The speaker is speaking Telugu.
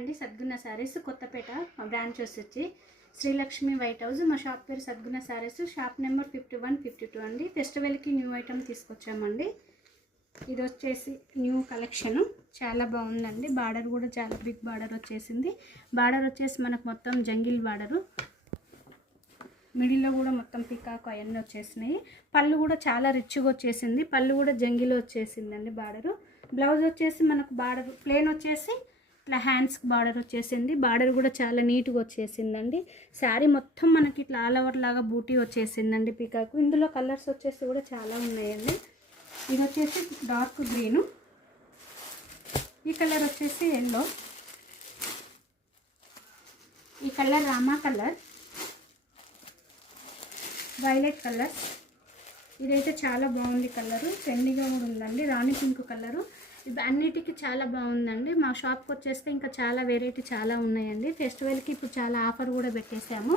అండి, సద్గుణ శారీస్ కొత్తపేట బ్రాంచ్ వచ్చి శ్రీలక్ష్మి వైట్ హౌస్. మా షాప్ పేరు సద్గుణ శారీస్, షాప్ నెంబర్ 51, 52 అండి. ఫెస్టివల్కి న్యూ ఐటమ్ తీసుకొచ్చామండి. ఇది వచ్చేసి న్యూ కలెక్షన్, చాలా బాగుందండి. బార్డర్ కూడా చాలా బిగ్ బార్డర్ వచ్చేసింది. బార్డర్ వచ్చేసి మనకు మొత్తం జంగిల్ బార్డరు, మిడిల్లో కూడా మొత్తం పికాక్ అవన్నీ వచ్చేసినాయి. పళ్ళు కూడా చాలా రిచ్గా వచ్చేసింది. పళ్ళు కూడా జంగిల్ వచ్చేసిందండి. బార్డరు బ్లౌజ్ వచ్చేసి మనకు బార్డర్ ప్లెయిన్ వచ్చేసి ఇట్లా హ్యాండ్స్కి బార్డర్ వచ్చేసింది. బార్డర్ కూడా చాలా నీట్గా వచ్చేసిందండి. శారీ మొత్తం మనకి ఇట్లా ఆల్ ఓవర్ లాగా బూటీ వచ్చేసిందండి పికాకు. ఇందులో కలర్స్ వచ్చేసి కూడా చాలా ఉన్నాయండి. ఇది వచ్చేసి డార్క్ గ్రీను, ఈ కలర్ వచ్చేసి ఎల్లో, ఈ colour Rama colour, violet colour. ఇదైతే చాలా బాగుంది కలరు, ట్రెండీగా కూడా ఉందండి. రాణి పింక్ కలరు. ఇది అన్నిటికీ చాలా బాగుందండి. మా షాప్కి వచ్చేస్తే ఇంకా చాలా వెరైటీ చాలా ఉన్నాయండి. ఫెస్టివల్కి ఇప్పుడు చాలా ఆఫర్ కూడా పెట్టేసాము.